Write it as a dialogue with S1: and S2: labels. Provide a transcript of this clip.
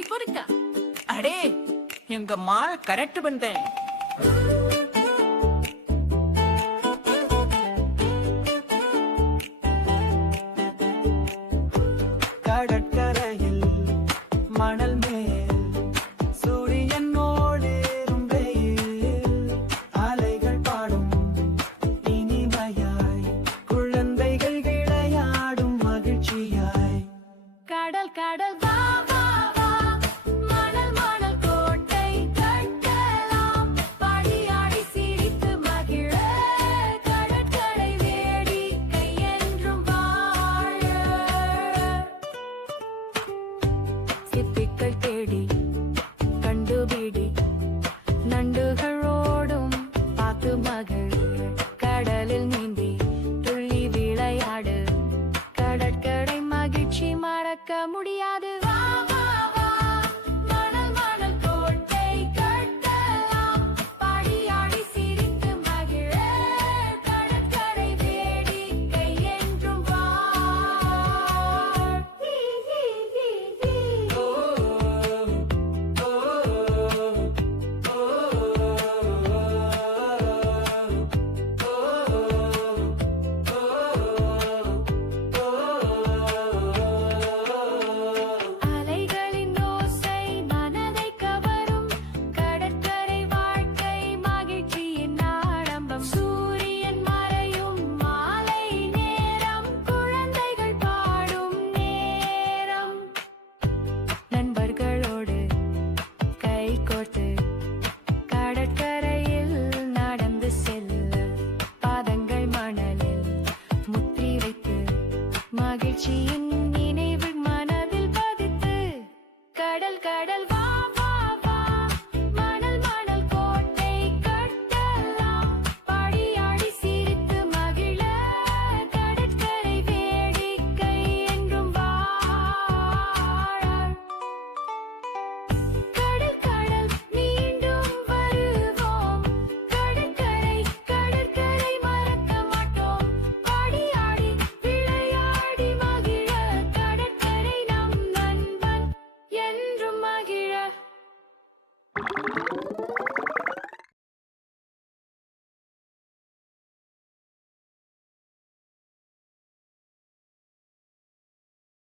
S1: போய் கொடுக்க
S2: அடே எங்க மால் கரெக்ட் பண்றேன்
S1: கடற்க சித்திக்கள் தேடி கண்டுபிடி. நண்டுகளோடும் பார்த்து மகள் கடலில் நீந்தி துள்ளி விளையாடு. கடற்கரை மகிழ்ச்சி மறக்க மகிழ்ச்சியின் நினைவு மனதில் பதித்து கடல் கடல்